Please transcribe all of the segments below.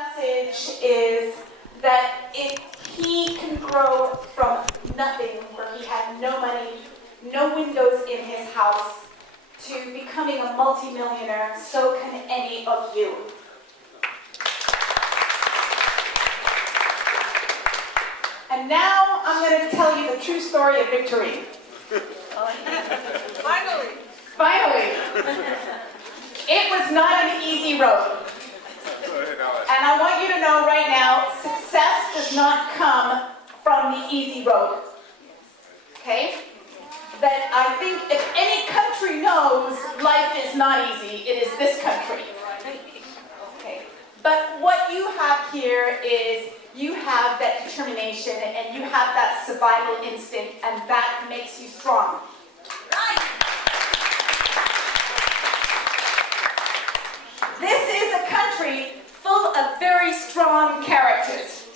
message is that if he can grow from nothing, where he had no money, no windows in his house, to becoming a multimillionaire, so can any of you. And now I'm going to tell you the true story of Victorine. Finally. It was not an easy road. And I want you to know right now, success does not come from the easy road. Okay? That I think if any country knows life is not easy, it is this country. Okay. But what you have here is you have that determination and you have that survival instinct, and that makes you strong. Right. This is a country full of very strong characters.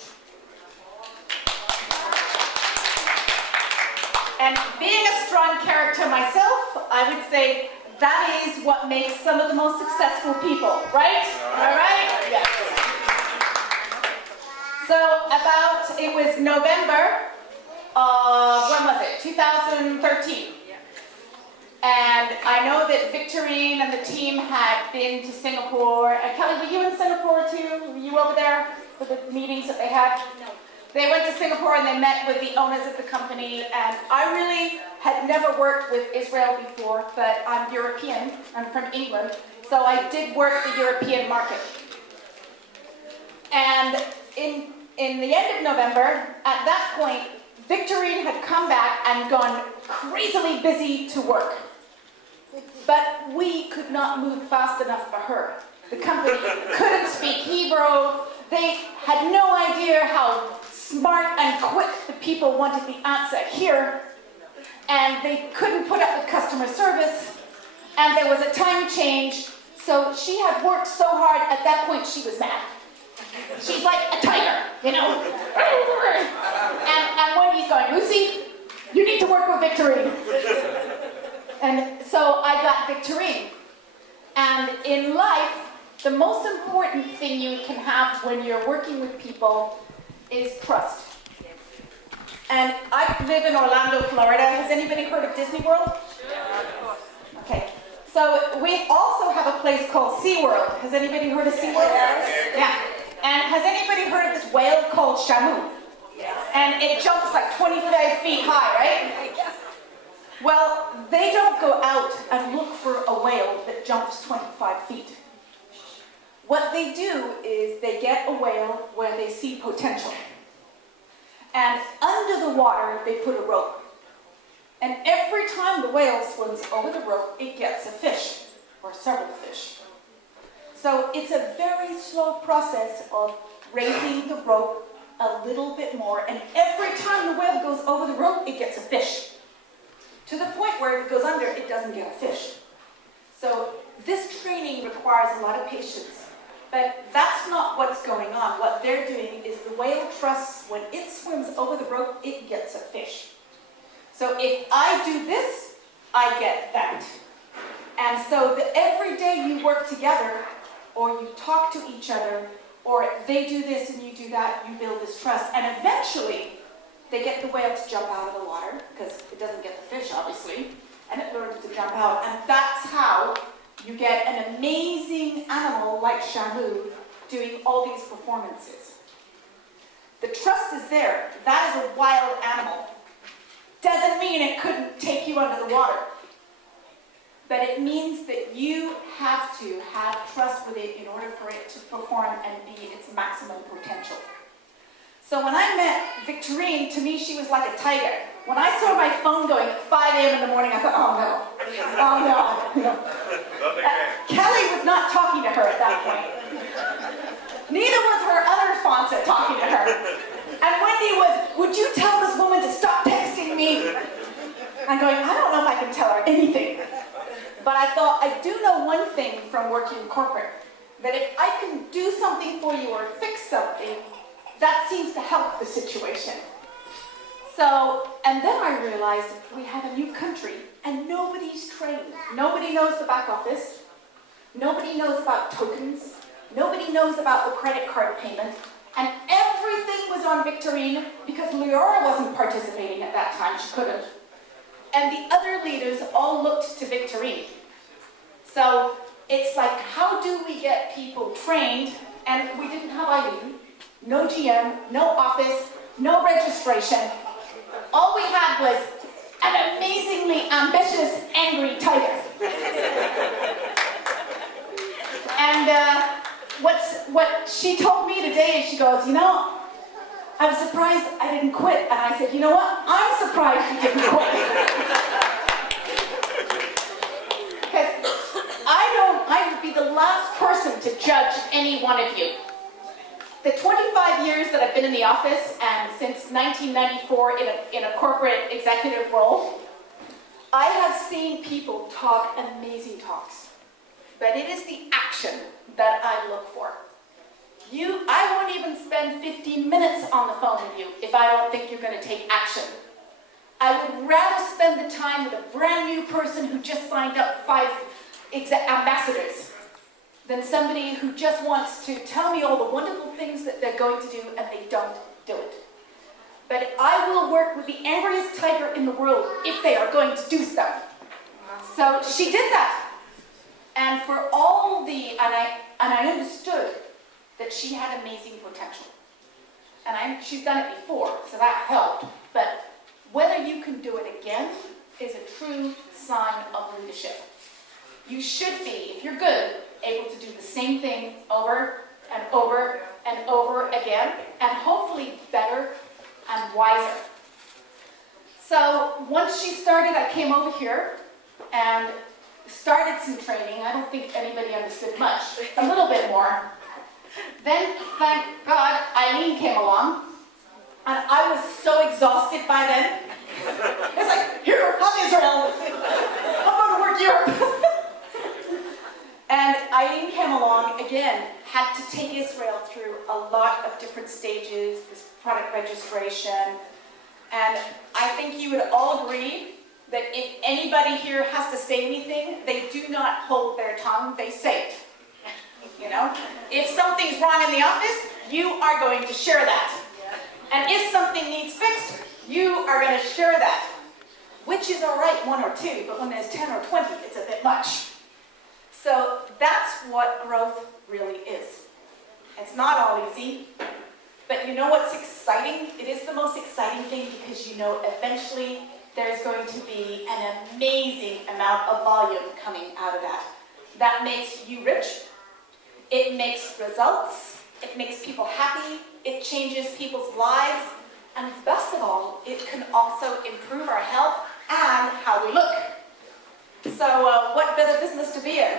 And being a strong character myself, I would say that is what makes some of the most successful people, right? All right? Yes. So it was November, when was it? 2013. And I know that Victorine and the team had been to Singapore. Kelly, were you in Singapore too? Were you over there for the meetings that they had? No. They went to Singapore and they met with the owners of the company. And I really had never worked with Israel before, but I'm European. I'm from England. So I did work the European market. And in the end of November, at that point, Victorine had come back and gone crazily busy to work. But we could not move fast enough for her. The company couldn't speak Hebrew. They had no idea how smart and quick the people wanted the answer here. And they couldn't put up with customer service. And there was a time change. So she had worked so hard, at that point she was mad. She's like a tiger, you know. And Wendy's going, Lucy, you need to work with Victorine. And so I got Victorine. And in life, the most important thing you can have when you're working with people is trust. And I live in Orlando, Florida. Has anybody heard of Disney World? Okay. So we also have a place called SeaWorld. Has anybody heard of SeaWorld? Yeah. And has anybody heard of this whale called Shamu? And it jumps like 25 feet high, right? Well, they don't go out and look for a whale that jumps 25 feet. What they do is they get a whale where they see potential. And under the water, they put a rope. And every time the whale swims over the rope, it gets a fish, or several fish. So it's a very slow process of raising the rope a little bit more, and every time the whale goes over the rope, it gets a fish. To the point where if it goes under, it doesn't get a fish. So this training requires a lot of patience. But that's not what's going on. What they're doing is the whale trusts when it swims over the rope, it gets a fish. So if I do this, I get that. And so every day you work together, or you talk to each other, or they do this and you do that, you build this trust. And eventually, they get the whale to jump out of the water, because it doesn't get the fish, obviously, and it learns to jump out. And that's how you get an amazing animal like Shamu doing all these performances. The trust is there. That is a wild animal. Doesn't mean it couldn't take you under the water. But it means that you have to have trust with it in order for it to perform and be its maximum potential. So when I met Victorine, to me she was like a tiger. When I saw my phone going at 5 a.m. in the morning, I thought, oh no. Kelly was not talking to her at that point. Neither was her other sponsor talking to her. And Wendy was, would you tell this woman to stop texting me? I'm going, I don't know if I can tell her anything. But I thought, I do know one thing from working in corporate, that if I can do something for you or fix something, that seems to help the situation. So, and then I realized we have a new country and nobody's trained. Nobody knows the back office. Nobody knows about tokens. Nobody knows about the credit card payment. And everything was on Victorine because Leora wasn't participating at that time. She couldn't. And the other leaders all looked to Victorine. So it's like, how do we get people trained? And we didn't have Eileen, no GM, no office, no registration. All we had was an amazingly ambitious, angry tiger. And what she told me today is she goes, you know, I'm surprised I didn't quit. And I said, you know what? I'm surprised you didn't quit. Because I would be the last person to judge any one of you. The 25 years that I've been in the office, and since 1994 in a corporate executive role, I have seen people talk amazing talks. But it is the action that I look for. I won't even spend 15 minutes on the phone with you if I don't think you're going to take action. I would rather spend the time with a brand new person who just signed up 5 ambassadors than somebody who just wants to tell me all the wonderful things that they're going to do and they don't do it. But I will work with the angriest tiger in the world if they are going to do stuff. So she did that. And for all the, and I understood that she had amazing potential. And she's done it before, so that helped. But whether you can do it again is a true sign of leadership. You should be, if you're good, able to do the same thing over and over and over again, and hopefully better and wiser. So once she started, I came over here and started some training. I don't think anybody understood much, a little bit more. Then, thank God, Eileen came along, and I was so exhausted by then. It's like, here, have Israel. I'm going to work Europe. And Eileen came along, again, had to take Israel through a lot of different stages, this product registration. And I think you would all agree that if anybody here has to say anything, they do not hold their tongue, they say it. You know? If something's wrong in the office, you are going to share that. And if something needs fixed, you are going to share that. Which is all right, 1 or 2, but when there's 10 or 20, it's a bit much. So that's what growth really is. It's not all easy, but you know what's exciting? It is the most exciting thing because you know eventually there's going to be an amazing amount of volume coming out of that. That makes you rich. It makes results. It makes people happy. It changes people's lives. And best of all, it can also improve our health and how we look. So what better business to be in?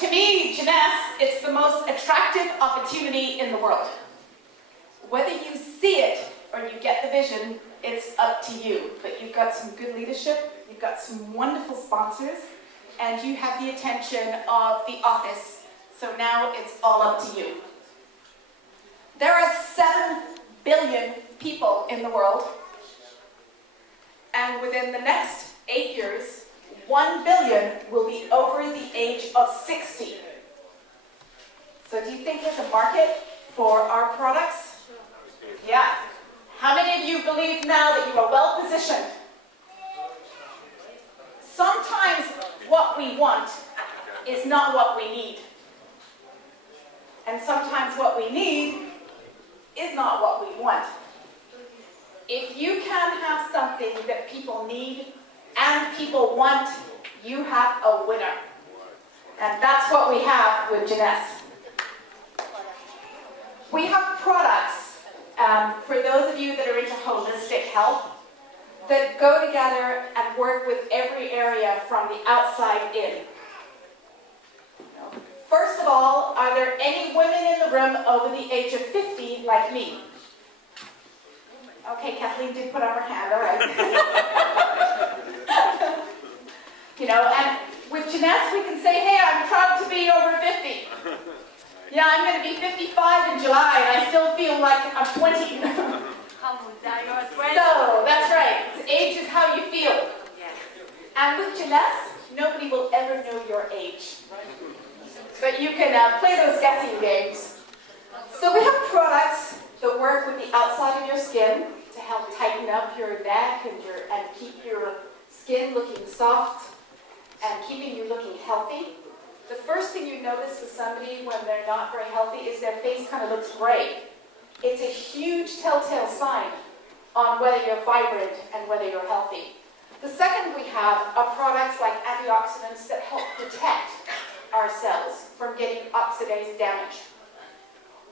To me, Jeunesse, it's the most attractive opportunity in the world. Whether you see it or you get the vision, it's up to you. But you've got some good leadership, you've got some wonderful sponsors, and you have the attention of the office. So now it's all up to you. There are 7 billion people in the world, and within the next 8 years, 1 billion will be over the age of 60. So do you think there's a market for our products? Yeah. How many of you believe now that you are well positioned? Sometimes what we want is not what we need. And sometimes what we need is not what we want. If you can have something that people need and people want, you have a winner. And that's what we have with Jeunesse. We have products, for those of you that are into holistic health, that go together and work with every area from the outside in. First of all, are there any women in the room over the age of 50 like me? Okay, Kathleen did put up her hand, all right. You know, and with Jeunesse, we can say, hey, I'm proud to be over 50. Yeah, I'm going to be 55 in July, and I still feel like I'm 20. So, that's right. Age is how you feel. And with Jeunesse, nobody will ever know your age. But you can play those guessing games. So we have products that work with the outside of your skin to help tighten up your neck and keep your skin looking soft and keeping you looking healthy. The first thing you notice with somebody when they're not very healthy is their face kind of looks gray. It's a huge telltale sign on whether you're vibrant and whether you're healthy. The second we have are products like antioxidants that help protect our cells from getting oxidase damage.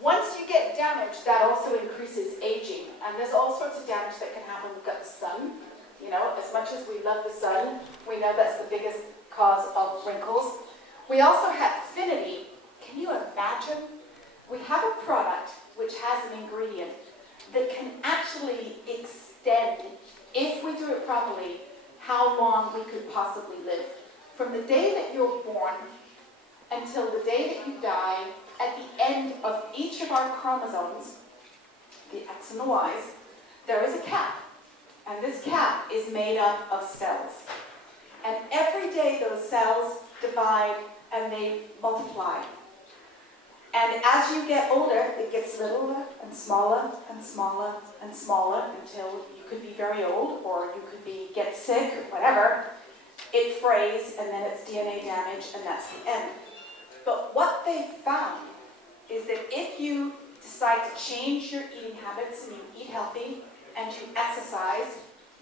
Once you get damaged, that also increases aging. And there's all sorts of damage that can happen. We've got the sun. You know, as much as we love the sun, we know that's the biggest cause of wrinkles. We also have Finity. Can you imagine? We have a product which has an ingredient that can actually extend, if we do it properly, how long we could possibly live. From the day that you're born until the day that you die, at the end of each of our chromosomes, the X and the Y's, there is a cap. And this cap is made up of cells. And every day those cells divide and they multiply. And as you get older, it gets littler and smaller and smaller and smaller until you could be very old or you could get sick or whatever. It frays and then it's DNA damage and that's the end. But what they found is that if you decide to change your eating habits and you eat healthy and you exercise,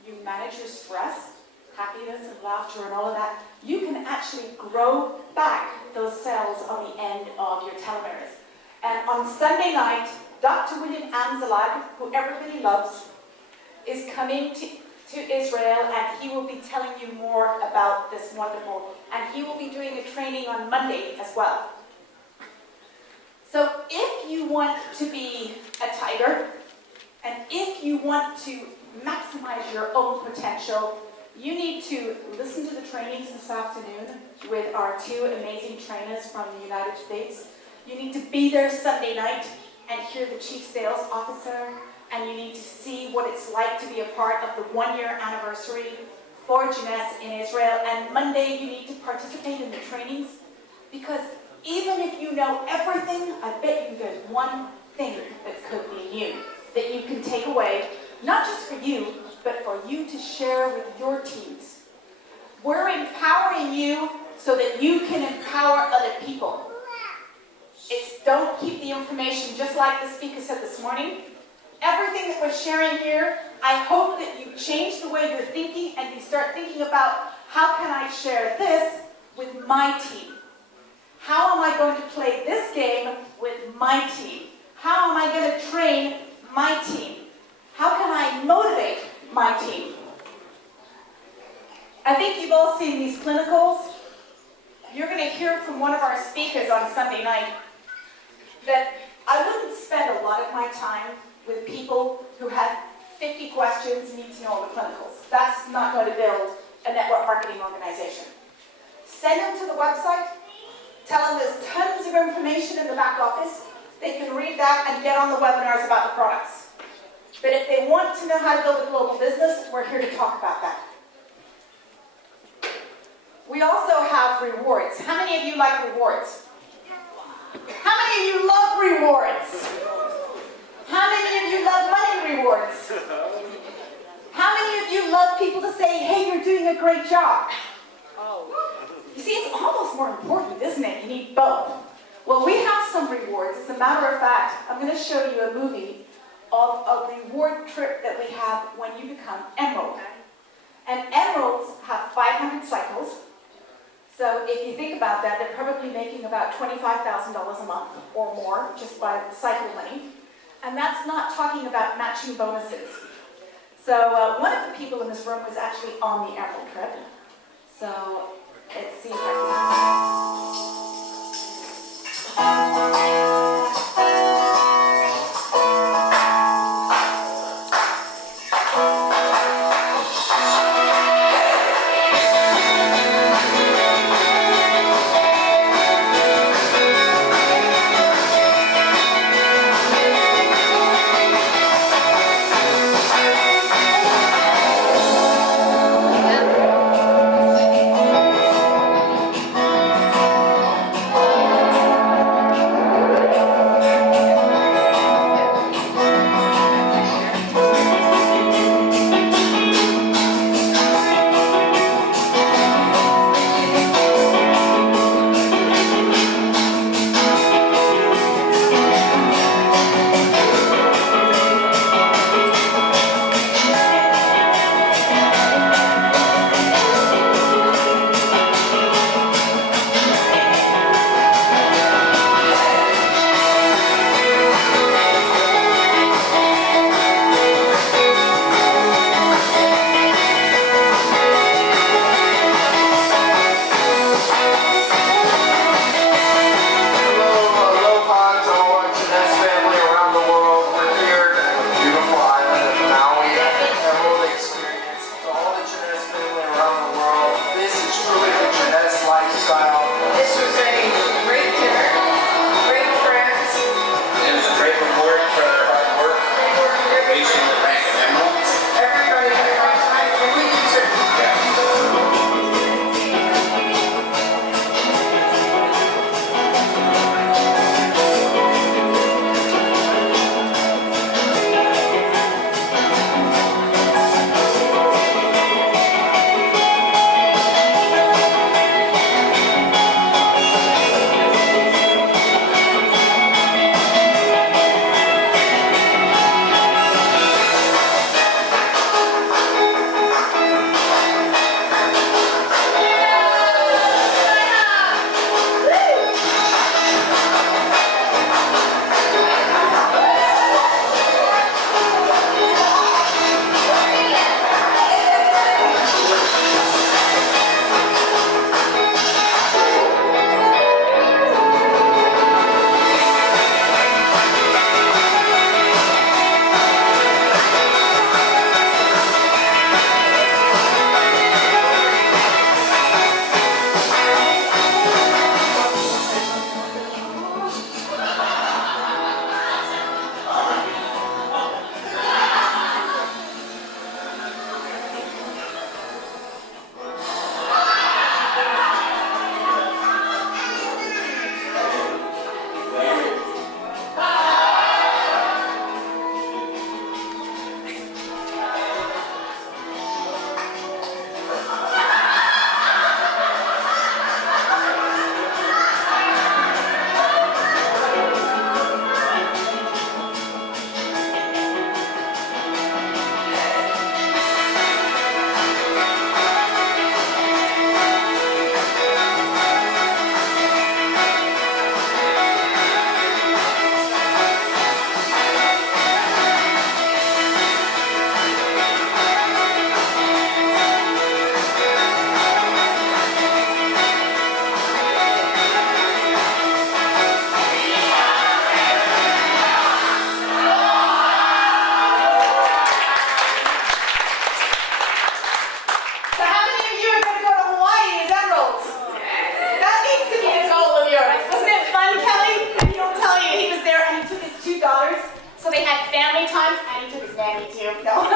you manage your stress, happiness and laughter and all of that, you can actually grow back those cells on the end of your telomeres. And on Sunday night, Dr. William Azoulay, who everybody loves, is coming to Israel, and he will be telling you more about this wonderful, and he will be doing a training on Monday as well. So if you want to be a tiger, and if you want to maximize your own potential, you need to listen to the trainings this afternoon with our two amazing trainers from the United States. You need to be there Sunday night and hear the Chief Sales Officer, and you need to see what it's like to be a part of the 1-year anniversary for Jeunesse in Israel. And Monday you need to participate in the trainings, because even if you know everything, I bet you there's one thing that could be new, that you can take away, not just for you, but for you to share with your teams. We're empowering you so that you can empower other people. It's don't keep the information, just like the speaker said this morning. Everything that we're sharing here, I hope that you change the way you're thinking and you start thinking about, how can I share this with my team? How am I going to play this game with my team? How am I going to train my team? How can I motivate my team? I think you've all seen these clinicals. You're going to hear from one of our speakers on Sunday night that I wouldn't spend a lot of my time with people who have 50 questions and need to know all the clinicals. That's not going to build a network marketing organization. Send them to the website. Tell them there's tons of information in the back office. They can read that and get on the webinars about the products. But if they want to know how to build a global business, we're here to talk about that. We also have rewards. How many of you like rewards? How many of you love rewards? How many of you love money rewards? How many of you love people to say, hey, you're doing a great job? You see, it's almost more important, isn't it? You need both. Well, we have some rewards. As a matter of fact, I'm going to show you a movie of a reward trip that we have when you become Emerald. And Emeralds have 500 cycles. So if you think about that, they're probably making about $25,000 a month or more just by cycle money. And that's not talking about matching bonuses. So one of the people in this room was actually on the Emerald trip. So let's see if I can... times, And he took his nanny too. No.